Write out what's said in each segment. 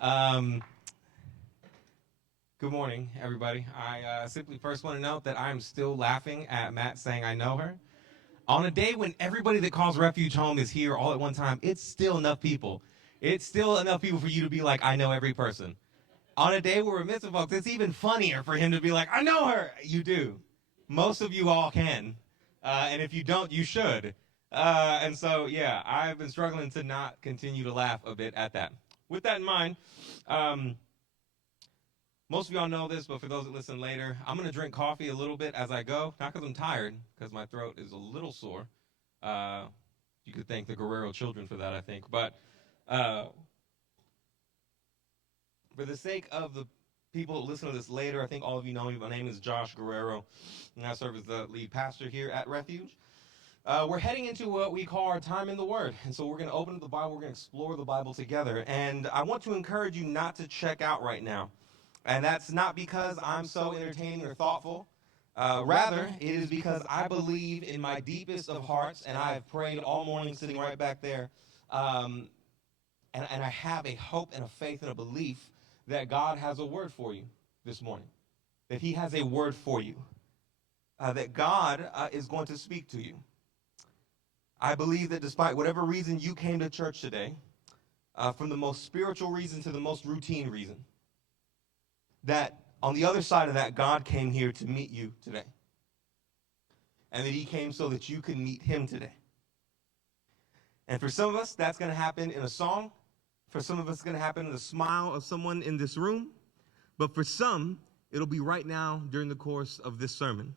Um, Good morning, everybody. I simply first want to note that I'm still laughing at Matt saying I know her. On a day when everybody that calls Refuge home is here all at one time, it's still enough people. It's still enough people for you to be like, I know every person. On a day where we're missing folks, it's even funnier for him to be like, I know her. You do. Most of you all can. And if you don't, you should. And so, yeah, I've been struggling to not continue to laugh a bit at that. With that in mind, um, most of y'all know this, but for those that listen later, I'm going to drink coffee a little bit as I go. Not because I'm tired, because my throat is a little sore. Uh, you could thank the Guerrero children for that, I think. But uh, for the sake of the people that listen to this later, I think all of you know me. My name is Josh Guerrero, and I serve as the lead pastor here at Refuge. We're heading into what we call our time in the Word. And so we're going to open up the Bible, we're going to explore the Bible together. And I want to encourage you not to check out right now. And that's not because I'm so entertaining or thoughtful. Rather, it is because I believe in my deepest of hearts, and I have prayed all morning sitting right back there. Um, and I have a hope and a faith and a belief that God has a word for you this morning, that He has a word for you, that God is going to speak to you. I believe that despite whatever reason you came to church today, from the most spiritual reason to the most routine reason, that on the other side of that, God came here to meet you today. And that He came so that you could meet Him today. And for some of us, that's going to happen in a song. For some of us, it's going to happen in the smile of someone in this room. But for some, it'll be right now during the course of this sermon.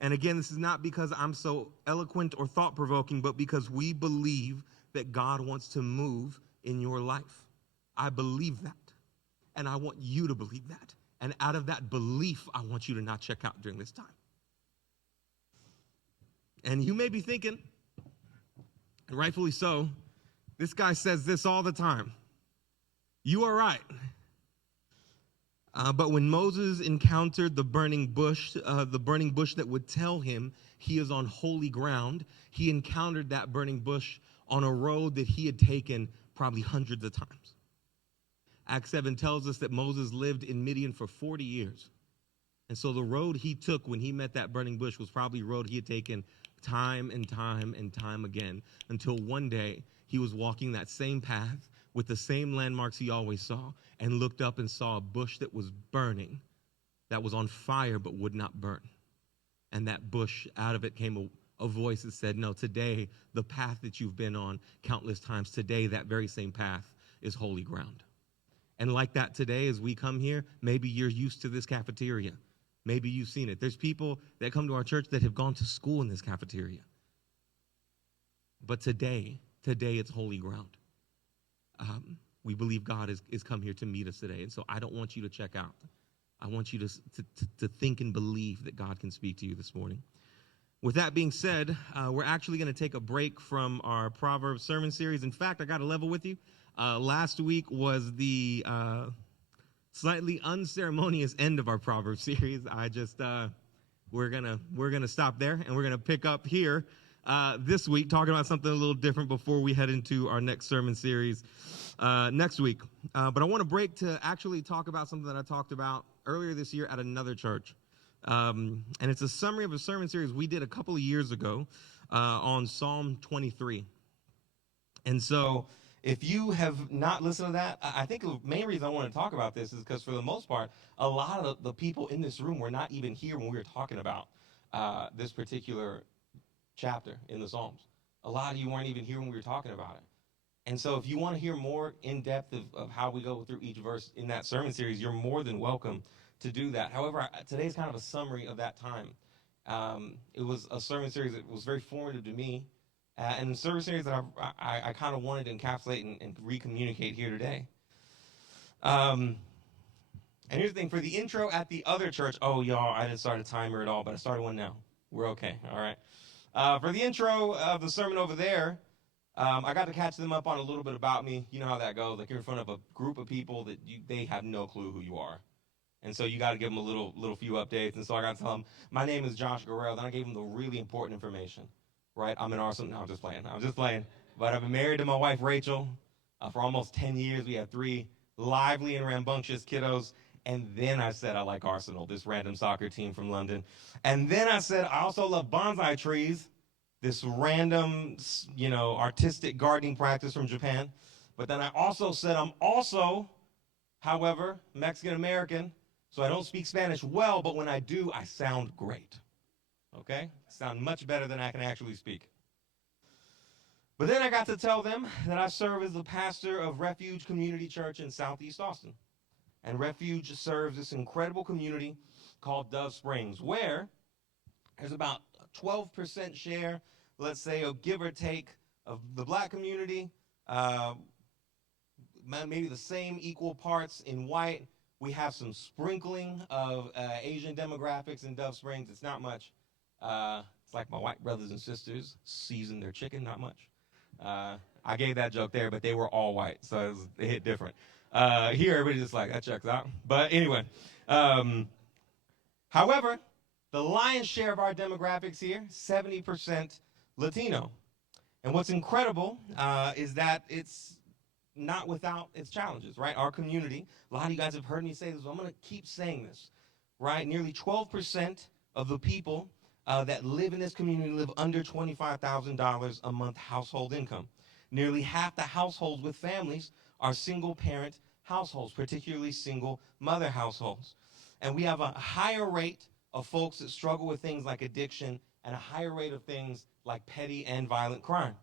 And again, this is not because I'm so eloquent or thought-provoking, but because we believe that God wants to move in your life. I believe that. And I want you to believe that. And out of that belief, I want you to not check out during this time. And you may be thinking, and rightfully so, this guy says this all the time. You are right. But when Moses encountered the burning bush that would tell him he is on holy ground, he encountered that burning bush on a road that he had taken probably hundreds of times. Acts 7 tells us that Moses lived in Midian for 40 years. And so the road he took when he met that burning bush was probably a road he had taken time and time and time again, until one day he was walking that same path with the same landmarks he always saw, and looked up and saw a bush that was burning, that was on fire but would not burn. And that bush, out of it came a voice that said, no, today, the path that you've been on countless times, today that very same path is holy ground. And like that today, as we come here, maybe you're used to this cafeteria. Maybe you've seen it. There's people that come to our church that have gone to school in this cafeteria. But today it's holy ground. We believe God is come here to meet us today. And so I don't want you to check out. I want you to think and believe that God can speak to you this morning. With that being said, we're actually going to take a break from our Proverbs sermon series. In fact, I got to level with you. Last week was the slightly unceremonious end of our Proverbs series. We're gonna stop there, and we're gonna pick up here this week, talking about something a little different before we head into our next sermon series next week. But I want to break to actually talk about something that I talked about earlier this year at another church. And it's a summary of a sermon series we did a couple of years ago on Psalm 23. And so if you have not listened to that, I think the main reason I want to talk about this is because for the most part, a lot of the people in this room were not even here when we were talking about this particular chapter in the Psalms. A lot of you weren't even here when we were talking about it. And so if you want to hear more in depth of how we go through each verse in that sermon series, you're more than welcome to do that. However, today's kind of a summary of that time. It was a sermon series that was very formative to me, and a sermon series that I kind of wanted to encapsulate and re-communicate here today. And here's the thing, for the intro at the other church, oh, y'all, I didn't start a timer at all, but I started one now. We're okay, all right. For the intro of the sermon over there, I got to catch them up on a little bit about me. You know how that goes. Like, you're in front of a group of people that they have no clue who you are. And so you got to give them a little few updates. And so I got to tell them, my name is Josh Guerrero. Then I gave them the really important information, right? I'm an arson. No, I'm just playing. But I've been married to my wife, Rachel, for almost 10 years. We have three lively and rambunctious kiddos. And then I said I like Arsenal, this random soccer team from London. And then I said I also love bonsai trees, this random, artistic gardening practice from Japan. But then I also said I'm also, however, Mexican American, so I don't speak Spanish well, but when I do, I sound great. Okay? I sound much better than I can actually speak. But then I got to tell them that I serve as the pastor of Refuge Community Church in Southeast Austin. And Refuge serves this incredible community called Dove Springs, where there's about a 12% share, let's say, of give or take, of the black community, maybe the same equal parts in white. We have some sprinkling of Asian demographics in Dove Springs. It's not much. It's like my white brothers and sisters season their chicken, not much. I gave that joke there, but they were all white, so it hit different. Here, everybody's just like, that checks out. But anyway, however, the lion's share of our demographics here, 70% Latino. And what's incredible is that it's not without its challenges, right? Our community, a lot of you guys have heard me say this, so I'm going to keep saying this, right? Nearly 12% of the people that live in this community live under $25,000 a month household income. Nearly half the households with families are single-parent households, particularly single mother households. And we have a higher rate of folks that struggle with things like addiction and a higher rate of things like petty and violent crime.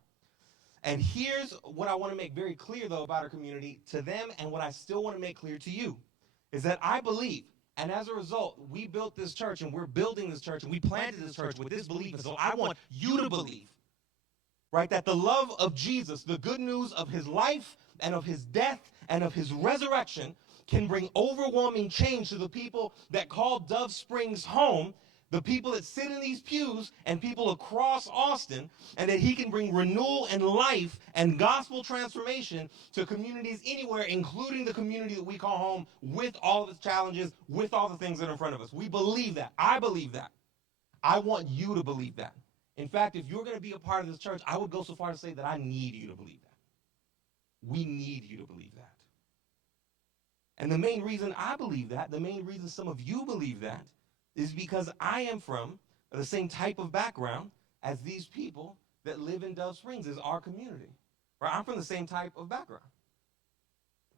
And here's what I want to make very clear, though, about our community to them, and what I still want to make clear to you, is that I believe, and as a result, we built this church, and we're building this church, and we planted this church with this belief, and so I want you to believe, right, that the love of Jesus, the good news of his life and of his death and of his resurrection can bring overwhelming change to the people that call Dove Springs home, the people that sit in these pews and people across Austin, and that he can bring renewal and life and gospel transformation to communities anywhere, including the community that we call home, with all of its challenges, with all the things that are in front of us. We believe that. I believe that. I want you to believe that. In fact, if you're going to be a part of this church, I would go so far to say that I need you to believe that. We need you to believe that. And the main reason I believe that, the main reason some of you believe that, is because I am from the same type of background as these people that live in Dove Springs, as our community. Right? I'm from the same type of background.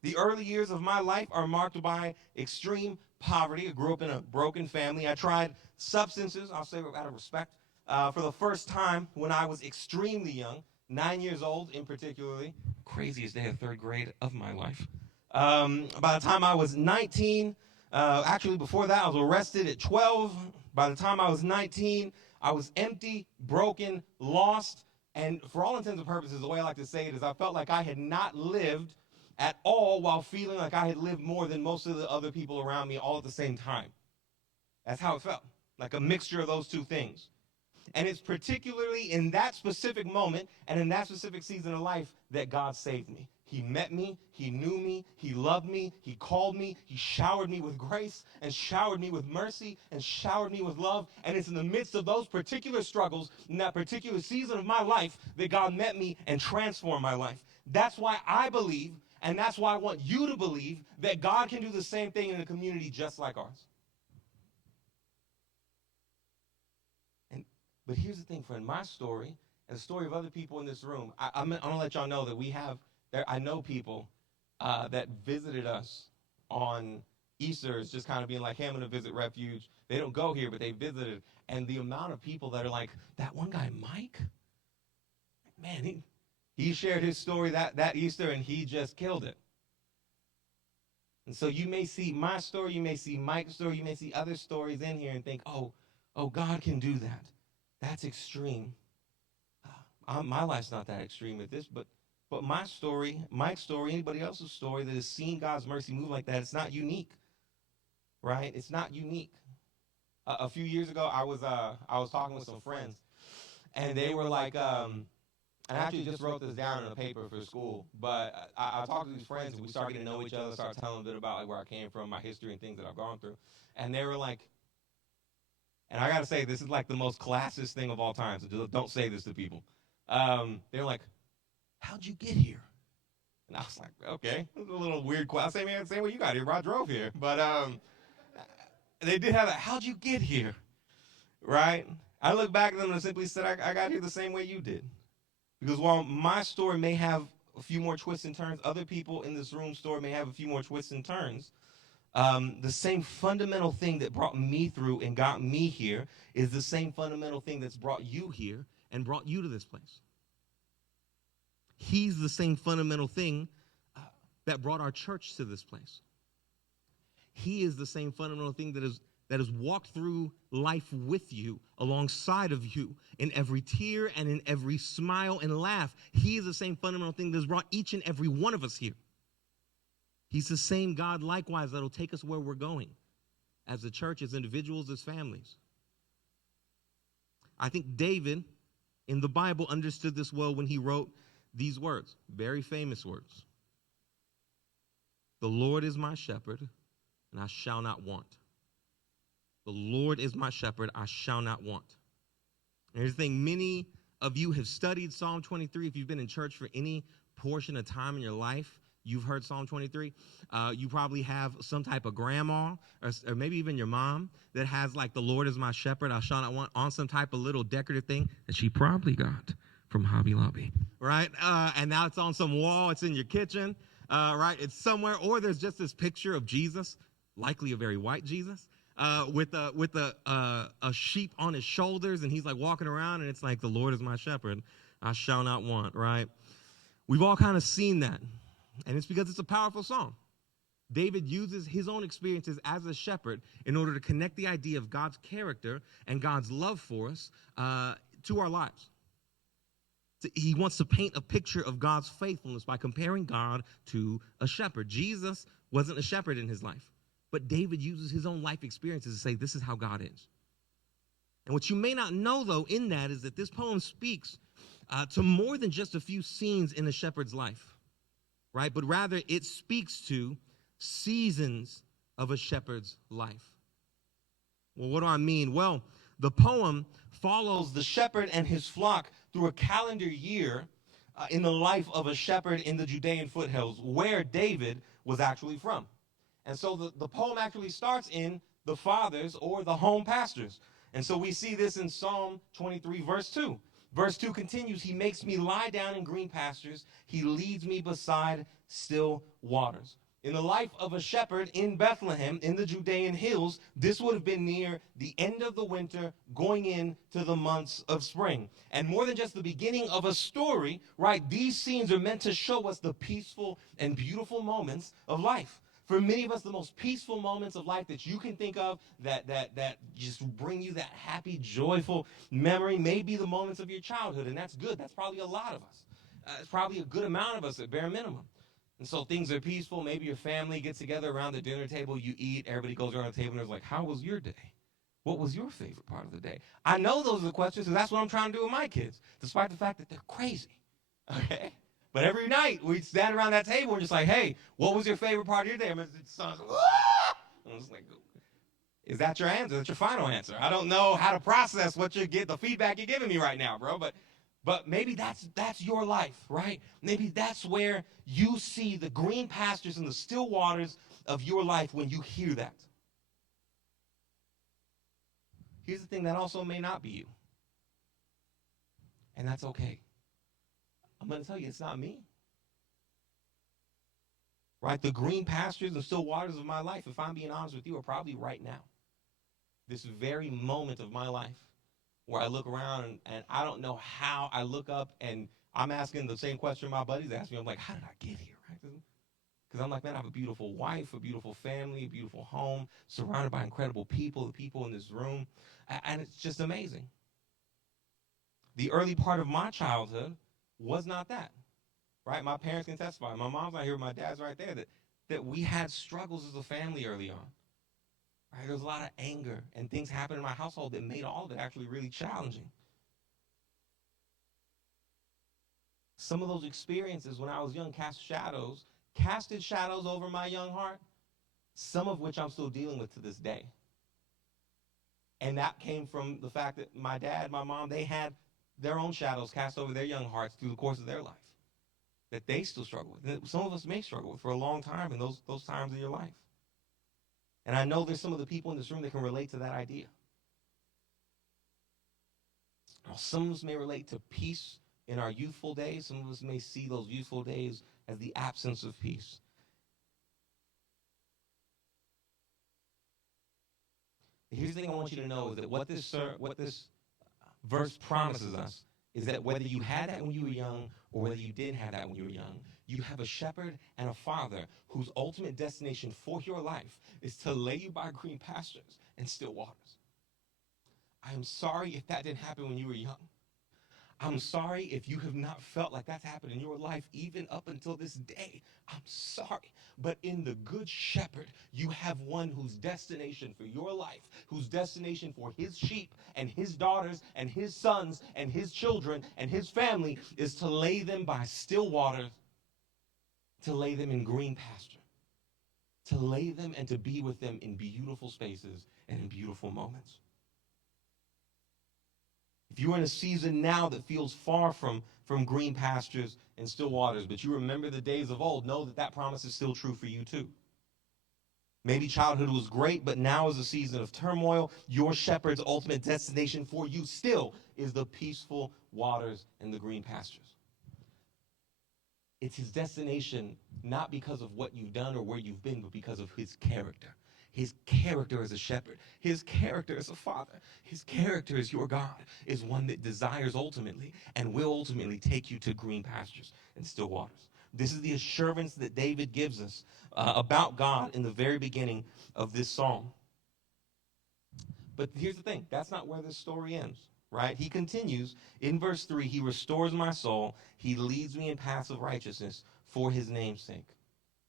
The early years of my life are marked by extreme poverty. I grew up in a broken family. I tried substances, I'll say out of respect, for the first time when I was extremely young, 9 years old in particularly, craziest day of third grade of my life. By the time I was 19, actually before that I was arrested at 12. By the time I was 19, I was empty, broken, lost, and for all intents and purposes, the way I like to say it is I felt like I had not lived at all while feeling like I had lived more than most of the other people around me all at the same time. That's how it felt, like a mixture of those two things. And it's particularly in that specific moment and in that specific season of life that God saved me. He met me, he knew me, he loved me, he called me, he showered me with grace and showered me with mercy and showered me with love. And it's in the midst of those particular struggles, in that particular season of my life, that God met me and transformed my life. That's why I believe, and that's why I want you to believe, that God can do the same thing in a community just like ours. But here's the thing, friend, my story and the story of other people in this room, I'm going to let y'all know that I know people that visited us on Easter, is just kind of being like, hey, I'm going to visit Refuge. They don't go here, but they visited. And the amount of people that are like, that one guy, Mike, man, he shared his story that Easter, and he just killed it. And so you may see my story, you may see Mike's story, you may see other stories in here and think, oh, God can do that. That's extreme. My life's not that extreme at this, but my story, Mike's story, anybody else's story that has seen God's mercy move like that, it's not unique, right? It's not unique. A few years ago, I was talking with some friends, and they were like, and I actually just wrote this down in a paper for school, but I talked to these friends, and we started getting to know each other, started telling them a bit about like where I came from, my history, and things that I've gone through, and they were like, and I got to say, this is like the most classist thing of all time, so don't say this to people. They're like, how'd you get here? And I was like, okay, it was a little weird question. Same way you got here, bro. I drove here. But they did have a, how'd you get here? Right? I look back at them and simply said, I got here the same way you did. Because while my story may have a few more twists and turns, other people in this room story may have a few more twists and turns. The same fundamental thing that brought me through and got me here is the same fundamental thing that's brought you here and brought you to this place. He's the same fundamental thing that brought our church to this place. He is the same fundamental thing that has walked through life with you, alongside of you, in every tear and in every smile and laugh. He is the same fundamental thing that has brought each and every one of us here. He's the same God, likewise, that'll take us where we're going, as a church, as individuals, as families. I think David, in the Bible, understood this well when he wrote these words, very famous words. The Lord is my shepherd, and I shall not want. The Lord is my shepherd, I shall not want. And here's the thing, many of you have studied Psalm 23. If you've been in church for any portion of time in your life, you've heard Psalm 23. You probably have some type of grandma or maybe even your mom that has like, the Lord is my shepherd, I shall not want, on some type of little decorative thing that she probably got from Hobby Lobby, right? And now it's on some wall, it's in your kitchen, right? It's somewhere, or there's just this picture of Jesus, likely a very white Jesus, with a sheep on his shoulders, and he's like walking around, and it's like, the Lord is my shepherd, I shall not want, right? We've all kind of seen that, and it's because it's a powerful song. David uses his own experiences as a shepherd in order to connect the idea of God's character and God's love for us to our lives. He wants to paint a picture of God's faithfulness by comparing God to a shepherd. Jesus wasn't a shepherd in his life, but David uses his own life experiences to say, this is how God is. And what you may not know, though, in that is that this poem speaks to more than just a few scenes in a shepherd's life, right? But rather, it speaks to seasons of a shepherd's life. Well, what do I mean? Well, the poem follows the shepherd and his flock through a calendar year in the life of a shepherd in the Judean foothills, where David was actually from. And so the poem actually starts in the fathers or the home pastors. And so we see this in Psalm 23, verse 2. Verse 2 continues, he makes me lie down in green pastures. He leads me beside still waters. In the life of a shepherd in Bethlehem, in the Judean hills, this would have been near the end of the winter, going into the months of spring. And more than just the beginning of a story, right, these scenes are meant to show us the peaceful and beautiful moments of life. For many of us, the most peaceful moments of life that you can think of that just bring you that happy, joyful memory may be the moments of your childhood, and that's good. That's probably a lot of us. It's probably a good amount of us at bare minimum. And so things are peaceful. Maybe your family gets together around the dinner table. You eat. Everybody goes around the table and is like, how was your day? What was your favorite part of the day? I know those are the questions, because that's what I'm trying to do with my kids, despite the fact that they're crazy. Okay? But every night we stand around that table and just like, hey, what was your favorite part of your day? And son's like, I'm just like, is that your answer? That's your final answer. I don't know how to process what you get, the feedback you're giving me right now, bro. But maybe that's your life, right? Maybe that's where you see the green pastures and the still waters of your life when you hear that. Here's the thing, that also may not be you. And that's okay. I'm going to tell you, it's not me. Right? The green pastures and still waters of my life, if I'm being honest with you, are probably right now. This very moment of my life where I look around and I don't know how. I look up and I'm asking the same question my buddies ask me. I'm like, how did I get here? Right? Because I'm like, man, I have a beautiful wife, a beautiful family, a beautiful home, surrounded by incredible people, the people in this room. And it's just amazing. The early part of my childhood was not that. Right? My parents can testify. My mom's not here, my dad's right there. That we had struggles as a family early on. Right? There was a lot of anger and things happened in my household that made all of it actually really challenging. Some of those experiences when I was young casted shadows over my young heart, some of which I'm still dealing with to this day. And that came from the fact that my dad, my mom, they had their own shadows cast over their young hearts through the course of their life. that they still struggle with, that some of us may struggle with for a long time in those times in your life. And I know there's some of the people in this room that can relate to that idea. Now, some of us may relate to peace in our youthful days. Some of us may see those youthful days as the absence of peace. Here's the thing I want you to know, is that what this verse promises us is that whether you had that when you were young or whether you didn't have that when you were young, you have a shepherd and a father whose ultimate destination for your life is to lay you by green pastures and still waters. I am sorry if that didn't happen when you were young. I'm sorry if you have not felt like that's happened in your life even up until this day. I'm sorry. But in the Good Shepherd, you have one whose destination for your life, whose destination for his sheep and his daughters and his sons and his children and his family is to lay them by still waters, to lay them in green pasture, to lay them and to be with them in beautiful spaces and in beautiful moments. If you're in a season now that feels far from green pastures and still waters, but you remember the days of old, know that promise is still true for you too. Maybe childhood was great, but now is a season of turmoil. Your shepherd's ultimate destination for you still is the peaceful waters and the green pastures. It's his destination not because of what you've done or where you've been, but because of his character. His character as a shepherd, his character as a father, his character as your God is one that desires ultimately and will ultimately take you to green pastures and still waters. This is the assurance that David gives us about God in the very beginning of this psalm. But here's the thing, that's not where this story ends, right? He continues in verse 3, he restores my soul, he leads me in paths of righteousness for his name's sake.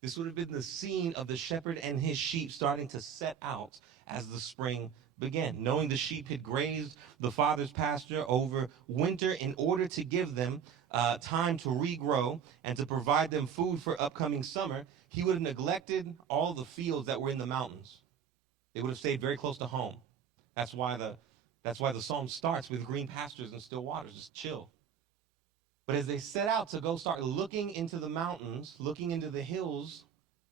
This would have been the scene of the shepherd and his sheep starting to set out as the spring began. Knowing the sheep had grazed the father's pasture over winter in order to give them time to regrow and to provide them food for upcoming summer, he would have neglected all the fields that were in the mountains. They would have stayed very close to home. That's why the psalm starts with green pastures and still waters, just chill. But as they set out to go start looking into the mountains, looking into the hills,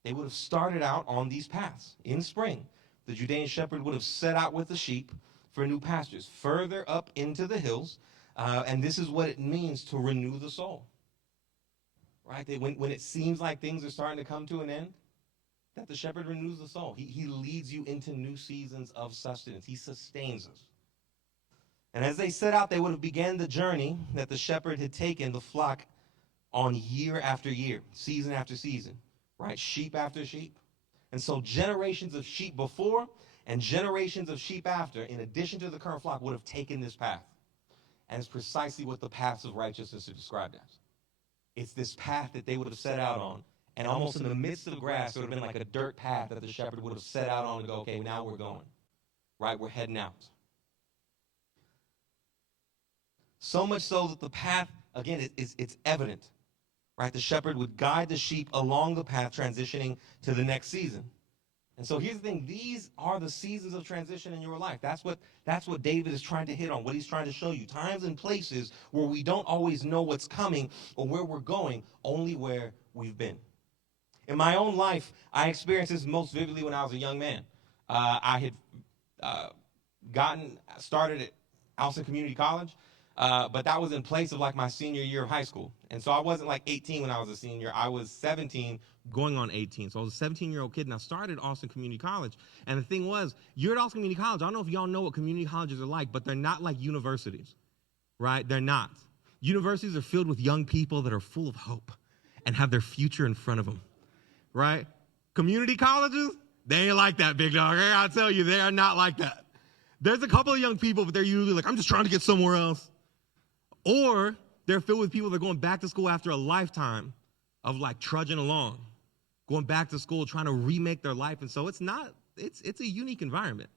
they would have started out on these paths. In spring, the Judean shepherd would have set out with the sheep for new pastures, further up into the hills. And this is what it means to renew the soul. Right? When it seems like things are starting to come to an end, that the shepherd renews the soul. He leads you into new seasons of sustenance. He sustains us. And as they set out, they would have began the journey that the shepherd had taken the flock on year after year, season after season, right? Sheep after sheep. And so generations of sheep before and generations of sheep after, in addition to the current flock, would have taken this path. And it's precisely what the paths of righteousness are described as. It's this path that they would have set out on. And almost in the midst of grass, there would have been like a dirt path that the shepherd would have set out on to go, okay, now we're going, right? We're heading out. So much so that the path, again, it's evident, right? The shepherd would guide the sheep along the path transitioning to the next season. And so here's the thing. These are the seasons of transition in your life. That's what David is trying to hit on, what he's trying to show you. Times and places where we don't always know what's coming or where we're going, only where we've been. In my own life, I experienced this most vividly when I was a young man. I had gotten started at Alston Community College. But that was in place of like my senior year of high school. And so I wasn't like 18 when I was a senior. I was 17 going on 18. So I was a 17-year-old kid, and I started Alston Community College. And the thing was, you're at Alston Community College. I don't know if y'all know what community colleges are like, but they're not like universities, right? They're not. Universities are filled with young people that are full of hope and have their future in front of them, right? Community colleges, they ain't like that, big dog. I gotta tell you, they are not like that. There's a couple of young people, but they're usually like, I'm just trying to get somewhere else. Or they're filled with people that are going back to school after a lifetime of like trudging along, going back to school, trying to remake their life. And so it's a unique environment.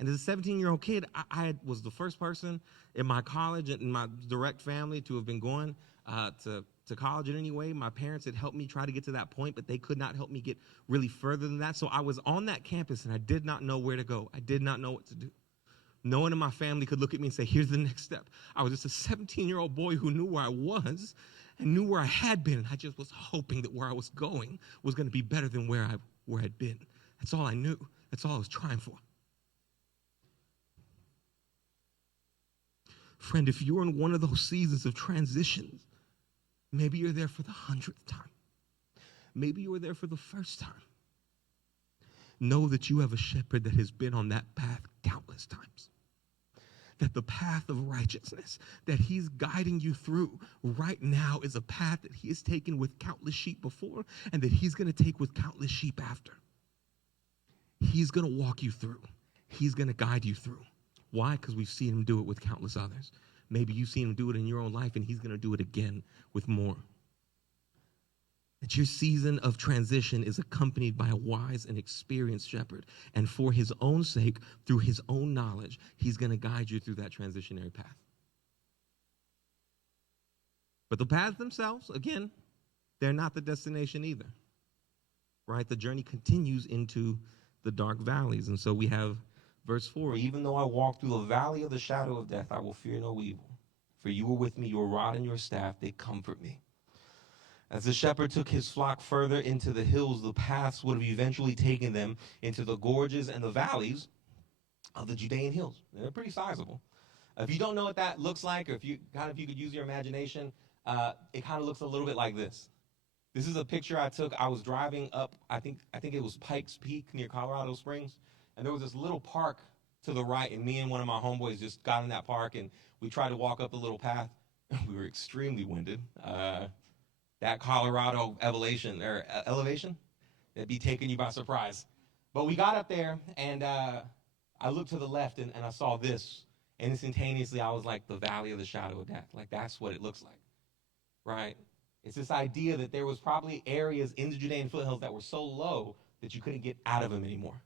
And as a 17-year-old kid, I was the first person in my college and in my direct family to have been going to college in any way. My parents had helped me try to get to that point, but they could not help me get really further than that. So I was on that campus and I did not know where to go. I did not know what to do. No one in my family could look at me and say, here's the next step. I was just a 17-year-old boy who knew where I was and knew where I had been. I just was hoping that where I was going was going to be better than where I'd been. That's all I knew. That's all I was trying for. Friend, if you're in one of those seasons of transitions, maybe you're there for the 100th time. Maybe you were there for the first time. Know that you have a shepherd that has been on that path countless times. That the path of righteousness that he's guiding you through right now is a path that he has taken with countless sheep before and that he's going to take with countless sheep after. He's going to walk you through. He's going to guide you through. Why? Because we've seen him do it with countless others. Maybe you've seen him do it in your own life, and he's going to do it again with more. That your season of transition is accompanied by a wise and experienced shepherd. And for his own sake, through his own knowledge, he's going to guide you through that transitionary path. But the paths themselves, again, they're not the destination either. Right? The journey continues into the dark valleys. And so we have verse 4, even though I walk through the valley of the shadow of death, I will fear no evil. For you are with me, your rod and your staff, they comfort me. As the shepherd took his flock further into the hills, the paths would have eventually taken them into the gorges and the valleys of the Judean hills. They're pretty sizable. If you don't know what that looks like, or if you could use your imagination, it kind of looks a little bit like this. This is a picture I took. I was driving up, I think it was Pikes Peak near Colorado Springs. And there was this little park to the right, and me and one of my homeboys just got in that park, and we tried to walk up the little path. We were extremely winded. That Colorado elevation, that'd be taking you by surprise. But we got up there, and I looked to the left, and I saw this. And instantaneously, I was like, the valley of the shadow of death. Like, that's what it looks like, right? It's this idea that there was probably areas in the Judean foothills that were so low that you couldn't get out of them anymore.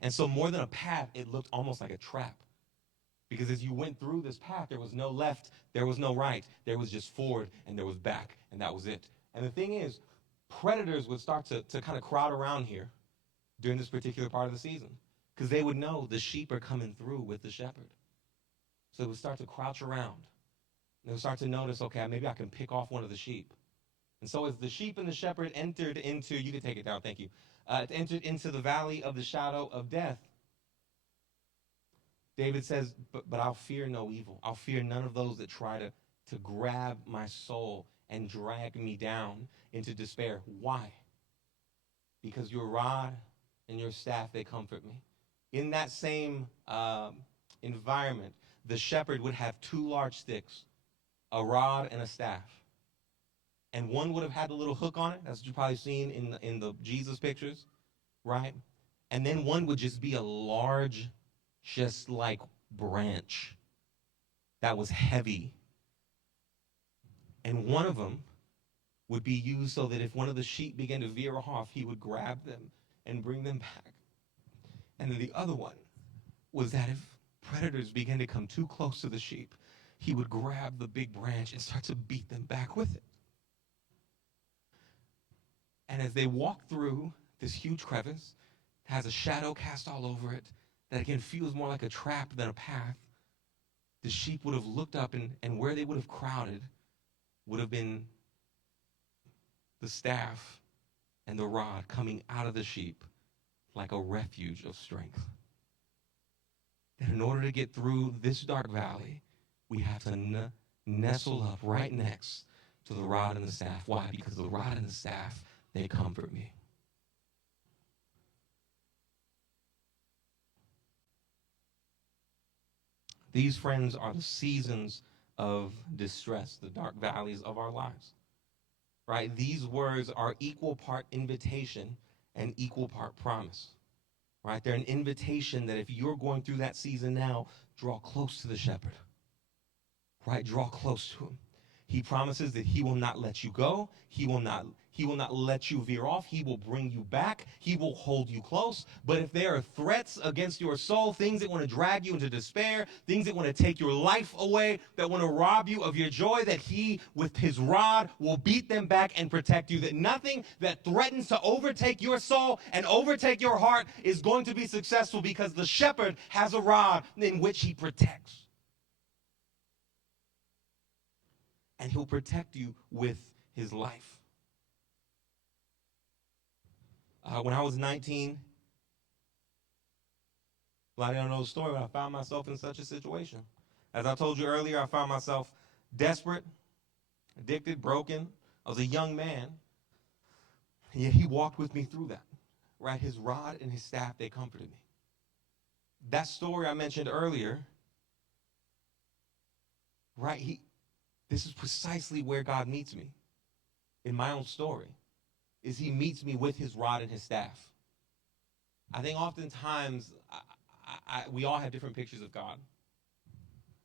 And so more than a path, it looked almost like a trap. Because as you went through this path, there was no left, there was no right. There was just forward, and there was back, and that was it. And the thing is, predators would start to kind of crowd around here during this particular part of the season. Because they would know the sheep are coming through with the shepherd. So they would start to crouch around. They would start to notice, okay, maybe I can pick off one of the sheep. And so as the sheep and the shepherd entered into, you can take it down, thank you. Entered into the valley of the shadow of death, David says, but I'll fear no evil. I'll fear none of those that try to grab my soul and drag me down into despair. Why? Because your rod and your staff, they comfort me. In that same environment, the shepherd would have two large sticks, a rod and a staff. And one would have had the little hook on it, as you've probably seen in the Jesus pictures, right? And then one would just be a large, just like branch that was heavy. And one of them would be used so that if one of the sheep began to veer off, he would grab them and bring them back. And then the other one was that if predators began to come too close to the sheep, he would grab the big branch and start to beat them back with it. And as they walk through this huge crevice, has a shadow cast all over it, that again feels more like a trap than a path, the sheep would have looked up, and where they would have crowded would have been the staff and the rod coming out of the sheep like a refuge of strength. And in order to get through this dark valley, we have to nestle up right next to the rod and the staff. Why? Because the rod and the staff, they comfort me. These, friends, are the seasons of distress, the dark valleys of our lives. Right? These words are equal part invitation and equal part promise. Right? They're an invitation that if you're going through that season now, draw close to the shepherd. Right? Draw close to him. He promises that he will not let you go. He will not let you veer off. He will bring you back. He will hold you close. But if there are threats against your soul, things that want to drag you into despair, things that want to take your life away, that want to rob you of your joy, that he, with his rod, will beat them back and protect you. That nothing that threatens to overtake your soul and overtake your heart is going to be successful, because the shepherd has a rod in which he protects. and he'll protect you with his life. When I was 19, a lot of y'all know the story, but I found myself in such a situation. As I told you earlier, I found myself desperate, addicted, broken. I was a young man, and yet he walked with me through that, right? His rod and his staff, they comforted me. That story I mentioned earlier, right? This is precisely where God meets me in my own story, is he meets me with his rod and his staff. I think oftentimes we all have different pictures of God,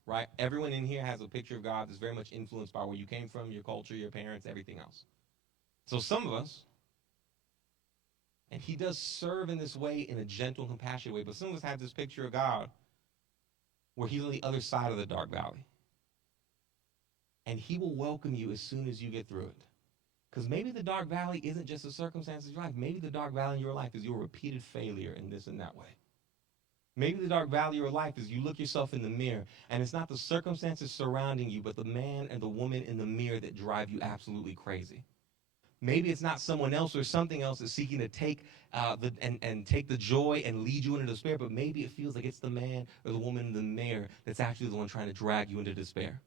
right? Everyone in here has a picture of God that's very much influenced by where you came from, your culture, your parents, everything else. So some of us, and he does serve in this way in a gentle, compassionate way, but some of us have this picture of God where he's on the other side of the dark valley. And he will welcome you as soon as you get through it. Because maybe the dark valley isn't just a circumstance of your life. Maybe the dark valley in your life is your repeated failure in this and that way. Maybe the dark valley of your life is you look yourself in the mirror, and it's not the circumstances surrounding you, but the man and the woman in the mirror that drive you absolutely crazy. Maybe it's not someone else or something else that's seeking to take take the joy and lead you into despair, but maybe it feels like it's the man or the woman in the mirror that's actually the one trying to drag you into despair.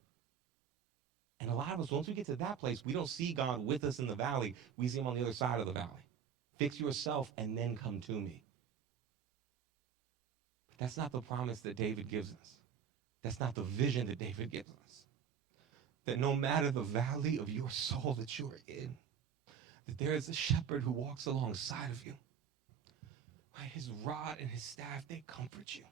And a lot of us, once we get to that place, we don't see God with us in the valley. We see him on the other side of the valley. Fix yourself and then come to me. But that's not the promise that David gives us. That's not the vision that David gives us. That no matter the valley of your soul that you are in, that there is a shepherd who walks alongside of you. Right? His rod and his staff, they comfort you.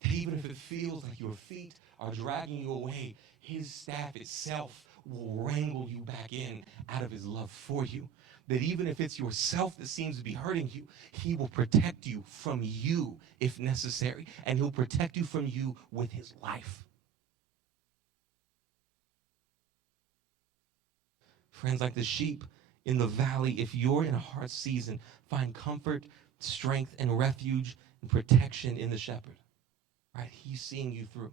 That even if it feels like your feet are dragging you away, his staff itself will wrangle you back in out of his love for you. That even if it's yourself that seems to be hurting you, he will protect you from you if necessary. And he'll protect you from you with his life. Friends, like the sheep in the valley, if you're in a hard season, find comfort, strength, and refuge and protection in the shepherd. Right? He's seeing you through.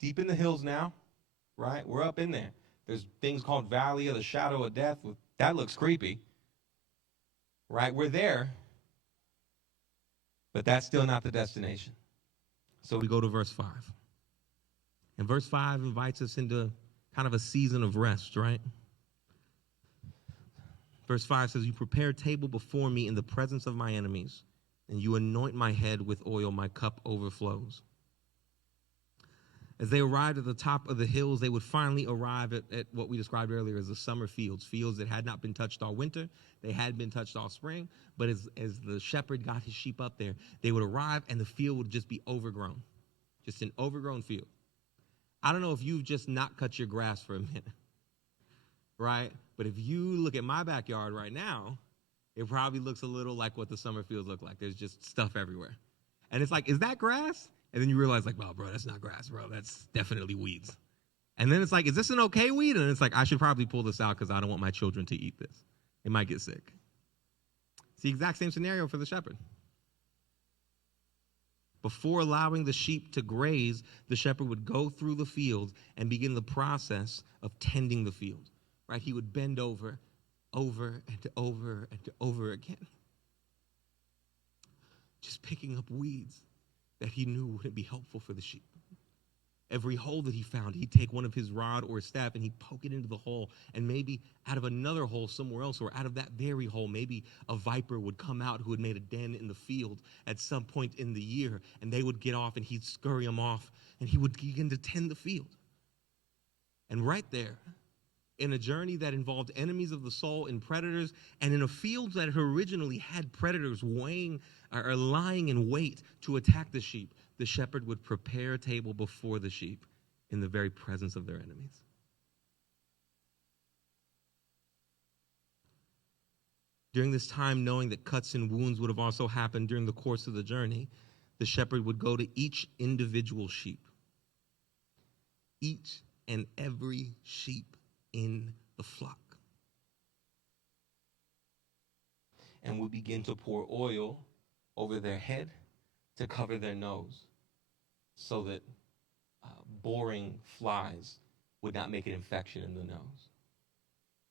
Deep in the hills now, right? We're up in there. There's things called Valley of the Shadow of Death. That looks creepy. Right? We're there. But that's still not the destination. So we go to verse 5. And verse 5 invites us into kind of a season of rest, right? Verse 5 says, you prepare a table before me in the presence of my enemies, and you anoint my head with oil, my cup overflows. As they arrived at the top of the hills, they would finally arrive at what we described earlier as the summer fields, fields that had not been touched all winter. They had been touched all spring, but as the shepherd got his sheep up there, they would arrive and the field would just be overgrown, just an overgrown field. I don't know if you've just not cut your grass for a minute, right? But if you look at my backyard right now, it probably looks a little like what the summer fields look like. There's just stuff everywhere. And it's like, is that grass? And then you realize, like, well, bro, that's not grass, bro. That's definitely weeds. And then it's like, is this an okay weed? And it's like, I should probably pull this out because I don't want my children to eat this. They might get sick. It's the exact same scenario for the shepherd. Before allowing the sheep to graze, the shepherd would go through the field and begin the process of tending the field. Right? He would bend over and over again. Just picking up weeds that he knew wouldn't be helpful for the sheep. Every hole that he found, he'd take one of his rod or his staff and he'd poke it into the hole, and maybe out of another hole somewhere else, or out of that very hole, maybe a viper would come out who had made a den in the field at some point in the year, and they would get off and he'd scurry them off, and he would begin to tend the field. And right there, in a journey that involved enemies of the soul and predators, and in a field that originally had predators lying in wait to attack the sheep, the shepherd would prepare a table before the sheep in the very presence of their enemies. During this time, knowing that cuts and wounds would have also happened during the course of the journey, the shepherd would go to each individual sheep, each and every sheep in the flock, and would begin to pour oil over their head to cover their nose so that boring flies would not make an infection in the nose.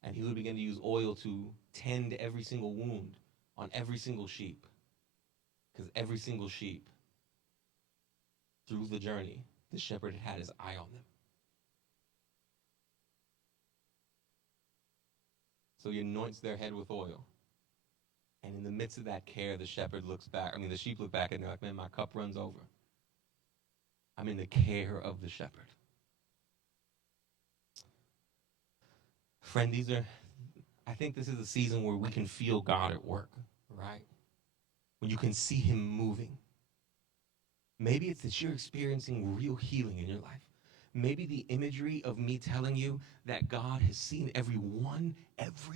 And he would begin to use oil to tend every single wound on every single sheep. Because every single sheep, through the journey, the shepherd had his eye on them. So he anoints their head with oil. And in the midst of that care, the sheep look back and they're like, man, my cup runs over. I'm in the care of the shepherd. Friend, I think this is a season where we can feel God at work, right? When you can see him moving. Maybe it's that you're experiencing real healing in your life. Maybe the imagery of me telling you that God has seen every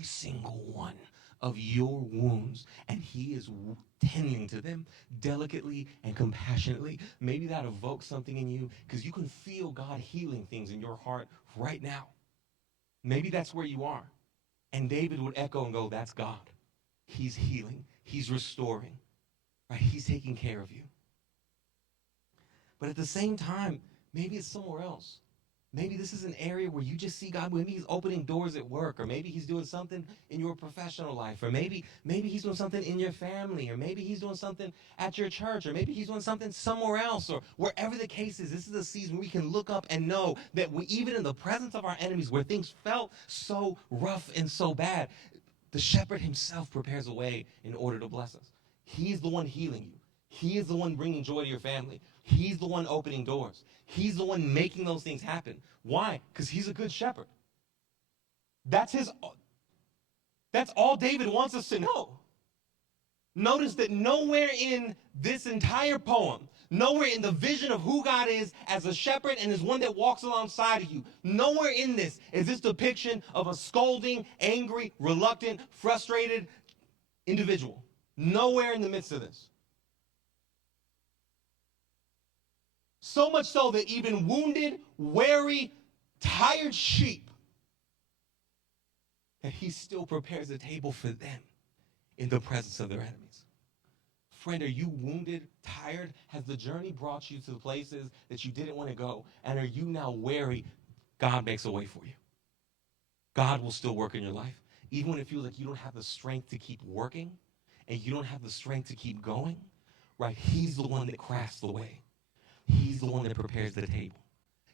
single one of your wounds, and he is tending to them delicately and compassionately. Maybe that evokes something in you because you can feel God healing things in your heart right now. Maybe that's where you are. And David would echo and go, that's God. He's healing. He's restoring. Right? He's taking care of you. But at the same time, maybe it's somewhere else. Maybe this is an area where you just see God. Maybe he's opening doors at work, or maybe he's doing something in your professional life, or maybe he's doing something in your family, or maybe he's doing something at your church, or maybe he's doing something somewhere else, or wherever the case is. This is a season where we can look up and know that even in the presence of our enemies, where things felt so rough and so bad, the shepherd himself prepares a way in order to bless us. He's the one healing you. He is the one bringing joy to your family. He's the one opening doors. He's the one making those things happen. Why? Because he's a good shepherd. That's all David wants us to know. Notice that nowhere in this entire poem, nowhere in the vision of who God is as a shepherd and as one that walks alongside of you, nowhere in this is this depiction of a scolding, angry, reluctant, frustrated individual. Nowhere in the midst of this. So much so that even wounded, weary, tired sheep, that he still prepares a table for them in the presence of their enemies. Friend, are you wounded, tired? Has the journey brought you to the places that you didn't want to go? And are you now weary? God makes a way for you. God will still work in your life. Even when it feels like you don't have the strength to keep working and you don't have the strength to keep going, right? He's the one that crafts the way. He's the one that prepares the table.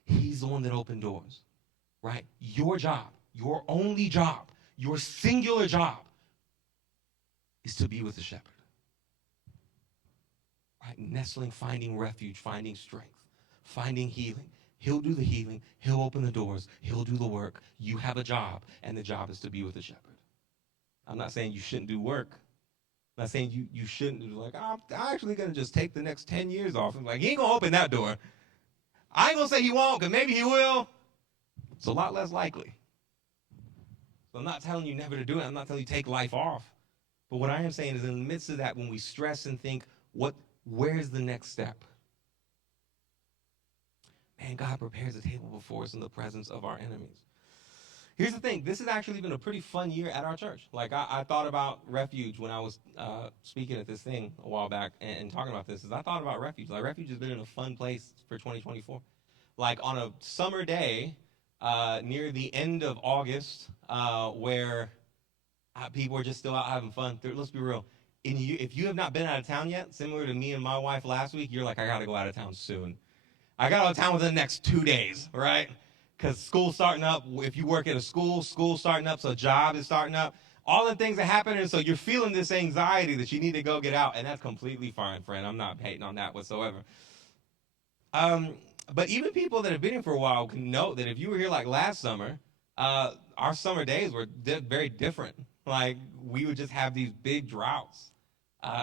He's the one that opened doors, right? Your job, your only job, your singular job is to be with the shepherd, right? Nestling, finding refuge, finding strength, finding healing. He'll do the healing. He'll open the doors. He'll do the work. You have a job, and the job is to be with the shepherd. I'm not saying you shouldn't do work. I'm not saying you shouldn't do, like, I'm actually going to just take the next 10 years off. I'm like, he ain't going to open that door. I ain't going to say he won't, because maybe he will. It's a lot less likely. So I'm not telling you never to do it. I'm not telling you take life off. But what I am saying is in the midst of that, when we stress and think, where's the next step? Man, God prepares a table before us in the presence of our enemies. Here's the thing. This has actually been a pretty fun year at our church. Like, I thought about Refuge when I was speaking at this thing a while back and talking about this. I thought about Refuge. Like, Refuge has been in a fun place for 2024. Like, on a summer day near the end of August where people are just still out having fun. Let's be real. If you have not been out of town yet, similar to me and my wife last week, you're like, I got to go out of town soon. I got out of town within the next 2 days, right? Because school's starting up. If you work at a school's starting up, so job is starting up. All the things that happen, and so you're feeling this anxiety that you need to go get out, and that's completely fine, friend. I'm not hating on that whatsoever. But even people that have been here for a while can note that if you were here like last summer, our summer days were very different. Like, we would just have these big droughts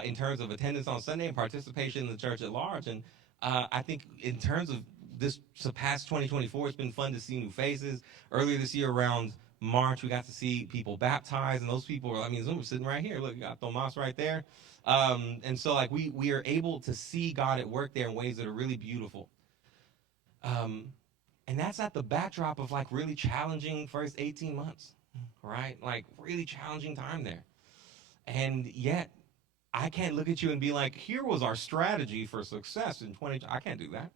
in terms of attendance on Sunday and participation in the church at large. And I think in terms of this past 2024, it's been fun to see new faces. Earlier this year around March, we got to see people baptized, and those people are, some are sitting right here. Look, you got Tomas right there. And so, like, we are able to see God at work there in ways that are really beautiful. And that's at the backdrop of, like, really challenging first 18 months, right? Like, really challenging time there. And yet, I can't look at you and be like, here was our strategy for success in 2020. I can't do that.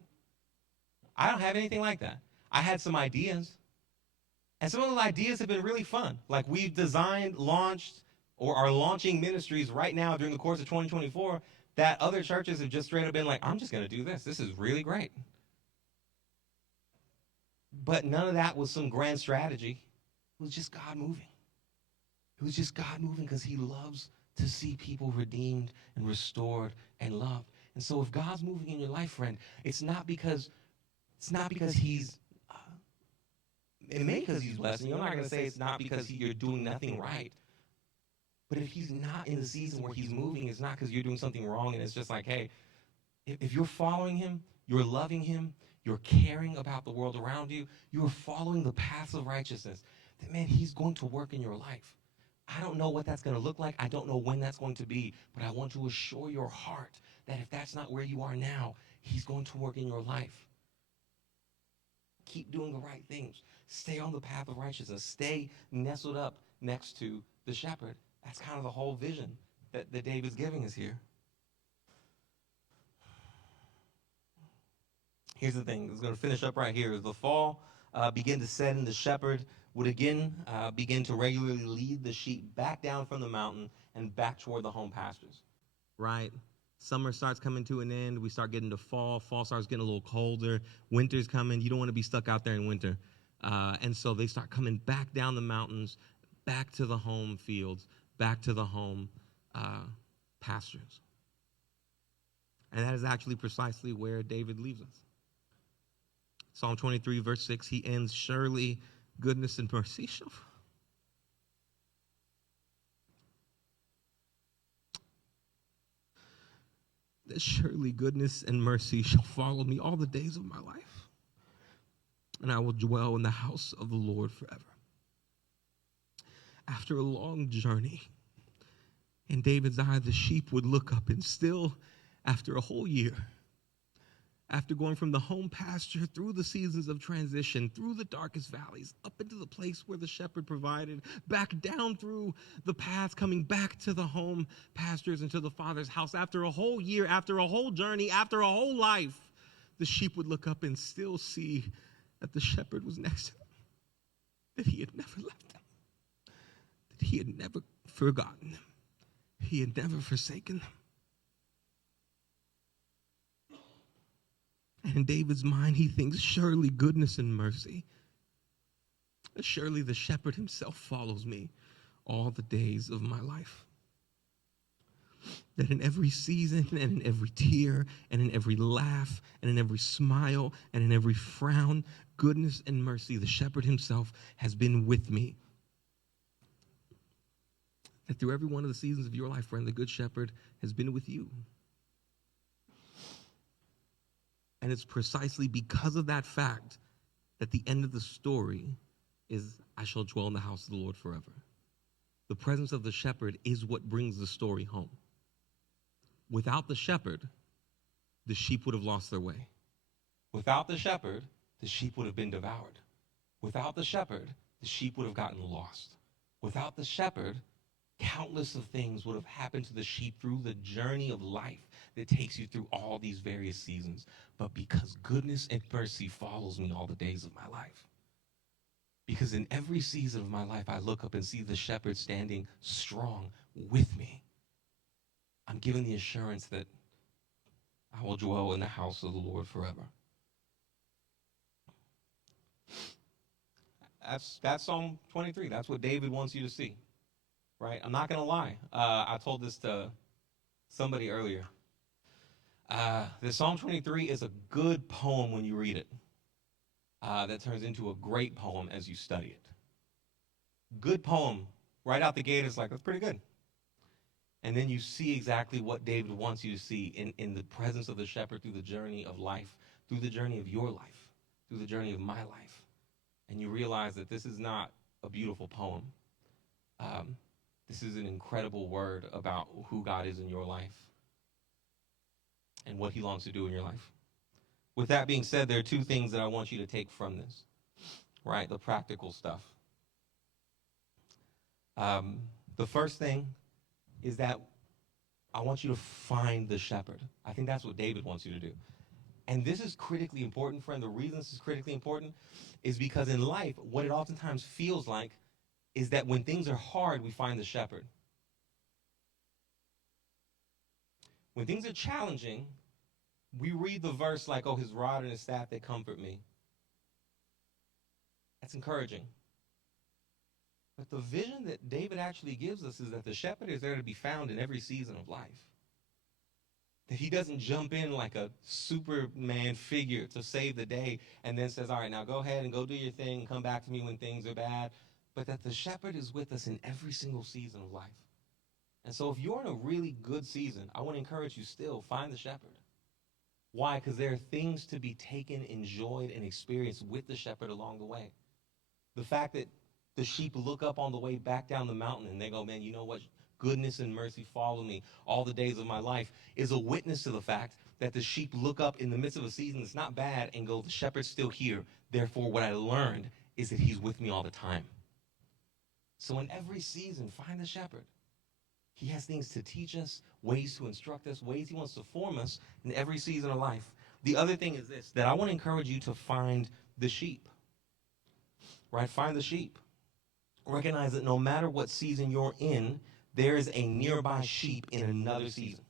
I don't have anything like that. I had some ideas, and some of those ideas have been really fun. Like we've designed, launched, or are launching ministries right now during the course of 2024 that other churches have just straight up been like, I'm just going to do this. This is really great. But none of that was some grand strategy. It was just God moving. It was just God moving because he loves to see people redeemed and restored and loved. And so if God's moving in your life, friend, it's not because he's it may because he's blessing you. I'm not going to say it's not because you're doing nothing right. But if he's not in the season where he's moving, it's not because you're doing something wrong. And it's just like, hey, if you're following him, you're loving him, you're caring about the world around you, you're following the paths of righteousness, then, man, he's going to work in your life. I don't know what that's going to look like. I don't know when that's going to be. But I want to assure your heart that if that's not where you are now, he's going to work in your life. Keep doing the right things. Stay on the path of righteousness. Stay nestled up next to the shepherd. That's kind of the whole vision that David's giving us here. Here's the thing. It's going to finish up right here. As the fall began to set in, the shepherd would again begin to regularly lead the sheep back down from the mountain and back toward the home pastures. Right? Summer starts coming to an end. We start getting to fall. Fall starts getting a little colder. Winter's coming. You don't want to be stuck out there in winter. And so they start coming back down the mountains, back to the home fields, back to the home pastures. And that is actually precisely where David leaves us. Psalm 23, verse 6, he ends, surely goodness and mercy shall. That surely goodness and mercy shall follow me all the days of my life, and I will dwell in the house of the Lord forever. After a long journey, in David's eye, the sheep would look up, and still, after a whole year, after going from the home pasture through the seasons of transition, through the darkest valleys, up into the place where the shepherd provided, back down through the paths, coming back to the home pastures and to the Father's house, after a whole year, after a whole journey, after a whole life, the sheep would look up and still see that the shepherd was next to them, that he had never left them, that he had never forgotten them, he had never forsaken them. And in David's mind, he thinks, surely goodness and mercy, surely the shepherd himself follows me all the days of my life. That in every season and in every tear and in every laugh and in every smile and in every frown, goodness and mercy, the shepherd himself has been with me. That through every one of the seasons of your life, friend, the good shepherd has been with you. And it's precisely because of that fact that the end of the story is, I shall dwell in the house of the Lord forever. The presence of the shepherd is what brings the story home. Without the shepherd, the sheep would have lost their way. Without the shepherd, the sheep would have been devoured. Without the shepherd, the sheep would have gotten lost. Without the shepherd, countless of things would have happened to the sheep through the journey of life that takes you through all these various seasons. But because goodness and mercy follows me all the days of my life. Because in every season of my life, I look up and see the shepherd standing strong with me. I'm given the assurance that I will dwell in the house of the Lord forever. That's Psalm 23. That's what David wants you to see. Right? I'm not going to lie. I told this to somebody earlier. The Psalm 23 is a good poem when you read it. That turns into a great poem as you study it. Good poem. Right out the gate is like, that's pretty good. And then you see exactly what David wants you to see in the presence of the shepherd through the journey of life, through the journey of your life, through the journey of my life. And you realize that this is not a beautiful poem. This is an incredible word about who God is in your life and what he longs to do in your life. With that being said, there are two things that I want you to take from this, right? The practical stuff. The first thing is that I want you to find the shepherd. I think that's what David wants you to do. And this is critically important, friend. The reason this is critically important is because in life, what it oftentimes feels like is that when things are hard, we find the shepherd. When things are challenging, we read the verse like, oh, his rod and his staff, they comfort me. That's encouraging. But the vision that David actually gives us is that the shepherd is there to be found in every season of life. That he doesn't jump in like a Superman figure to save the day and then says, all right, now go ahead and go do your thing and come back to me when things are bad. But that the shepherd is with us in every single season of life. And so if you're in a really good season, I want to encourage you still, find the shepherd. Why? Because there are things to be taken, enjoyed, and experienced with the shepherd along the way. The fact that the sheep look up on the way back down the mountain and they go, man, you know what? Goodness and mercy follow me all the days of my life is a witness to the fact that the sheep look up in the midst of a season that's not bad and go, the shepherd's still here. Therefore, what I learned is that he's with me all the time. So in every season, find the shepherd. He has things to teach us, ways to instruct us, ways he wants to form us in every season of life. The other thing is this, that I want to encourage you to find the sheep. Right? Find the sheep. Recognize that no matter what season you're in, there is a nearby sheep in another season.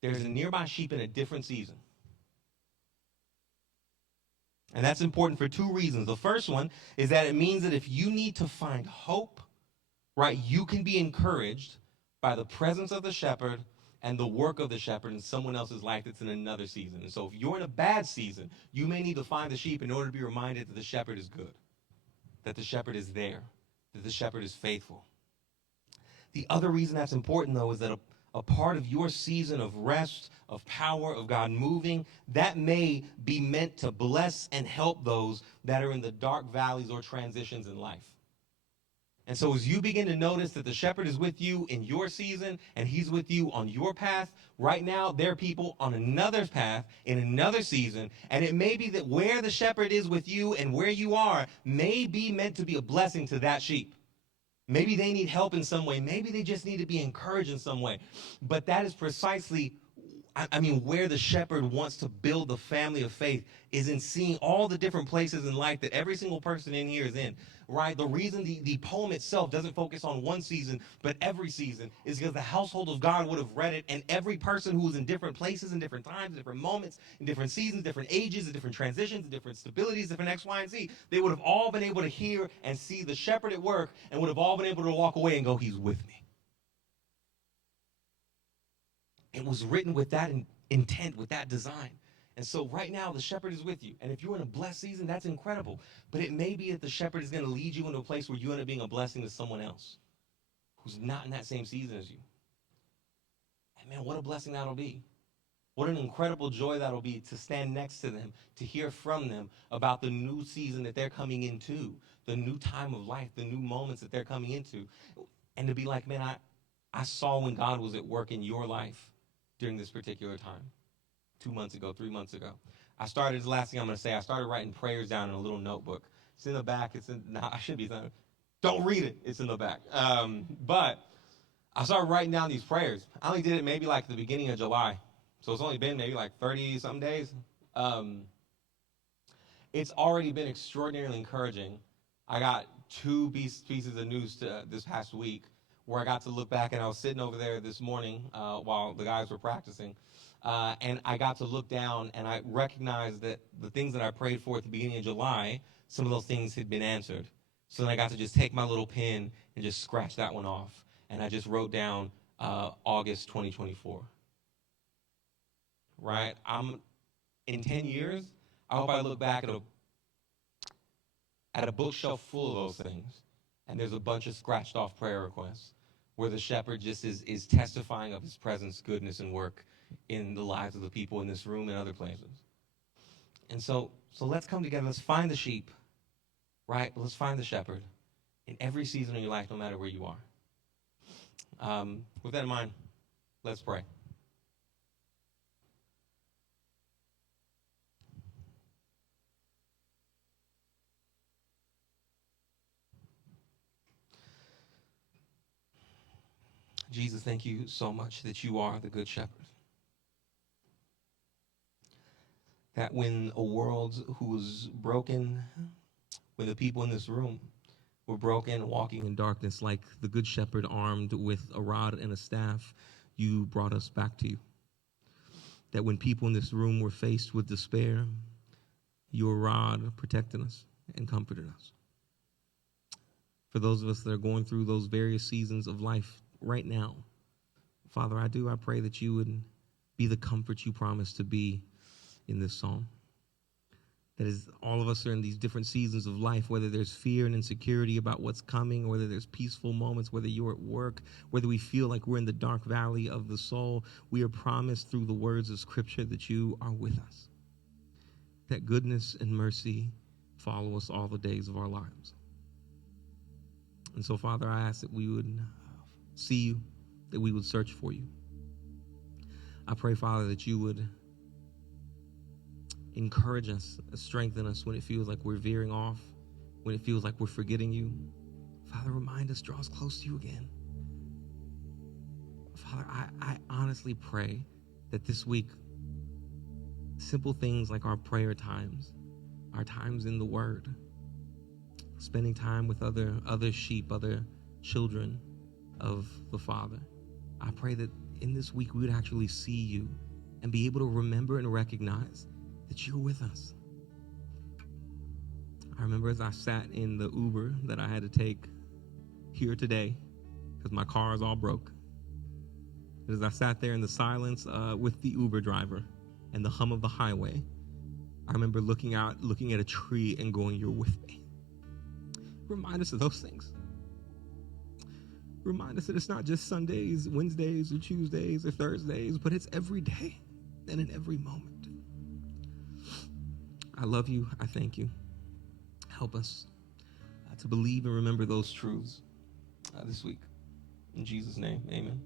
There's a nearby sheep in a different season. And that's important for two reasons. The first one is that it means that if you need to find hope, right, you can be encouraged by the presence of the shepherd and the work of the shepherd in someone else's life that's in another season. And so if you're in a bad season, you may need to find the sheep in order to be reminded that the shepherd is good, that the shepherd is there, that the shepherd is faithful. The other reason that's important, though, is that a part of your season of rest, of power, of God moving, that may be meant to bless and help those that are in the dark valleys or transitions in life. And so as you begin to notice that the shepherd is with you in your season and he's with you on your path, right now there are people on another path in another season. And it may be that where the shepherd is with you and where you are may be meant to be a blessing to that sheep. Maybe they need help in some way. Maybe they just need to be encouraged in some way. But that is precisely, where the shepherd wants to build the family of faith is in seeing all the different places in life that every single person in here is in, right? The reason the poem itself doesn't focus on one season, but every season is because the household of God would have read it, and every person who was in different places, in different times, different moments, in different seasons, different ages, in different transitions, in different stabilities, different X, Y, and Z, they would have all been able to hear and see the shepherd at work and would have all been able to walk away and go, he's with me. It was written with that intent, with that design. And so right now, the shepherd is with you. And if you're in a blessed season, that's incredible. But it may be that the shepherd is going to lead you into a place where you end up being a blessing to someone else who's not in that same season as you. And man, what a blessing that'll be. What an incredible joy that'll be to stand next to them, to hear from them about the new season that they're coming into, the new time of life, the new moments that they're coming into. And to be like, man, I saw when God was at work in your life during this particular time, 2 months ago, 3 months ago. I started, the last thing I'm going to say, I started writing prayers down in a little notebook. It's in the back. I should be, don't read it. It's in the back. But I started writing down these prayers. I only did it maybe like the beginning of July. So it's only been maybe like 30-some days. It's already been extraordinarily encouraging. I got 2 pieces of news this past week where I got to look back, and I was sitting over there this morning while the guys were practicing, and I got to look down, and I recognized that the things that I prayed for at the beginning of July, some of those things had been answered. So then I got to just take my little pen and just scratch that one off, and I just wrote down August 2024. Right? In 10 years, I hope I look back at a bookshelf full of those things, and there's a bunch of scratched off prayer requests where the shepherd just is testifying of his presence, goodness, and work in the lives of the people in this room and other places. And so let's come together. Let's find the sheep, right? Let's find the shepherd in every season of your life, no matter where you are. With that in mind, let's pray. Jesus, thank you so much that you are the good shepherd. That when a world who was broken, when the people in this room were broken, walking in darkness, like the good shepherd armed with a rod and a staff, you brought us back to you. That when people in this room were faced with despair, your rod protected us and comforted us. For those of us that are going through those various seasons of life right now, Father, I pray that you would be the comfort you promised to be in this psalm. That is, all of us are in these different seasons of life, whether there's fear and insecurity about what's coming, or whether there's peaceful moments, whether you're at work, whether we feel like we're in the dark valley of the soul, we are promised through the words of Scripture that you are with us. That goodness and mercy follow us all the days of our lives. And so, Father, I ask that we would see you, that we would search for you. I pray, Father, that you would encourage us, strengthen us when it feels like we're veering off, when it feels like we're forgetting you. Father, remind us, draw us close to you again. Father, I honestly pray that this week, simple things like our prayer times, our times in the Word, spending time with other sheep, other children of the Father, I pray that in this week we would actually see you and be able to remember and recognize that you're with us. I remember as I sat in the Uber that I had to take here today because my car is all broke. As I sat there in the silence with the Uber driver and the hum of the highway, I remember looking at a tree and going, you're with me. Remind us of those things. Remind us that it's not just Sundays, Wednesdays, or Tuesdays, or Thursdays, but it's every day and in every moment. I love you. I thank you. Help us to believe and remember those truths this week. In Jesus' name, amen.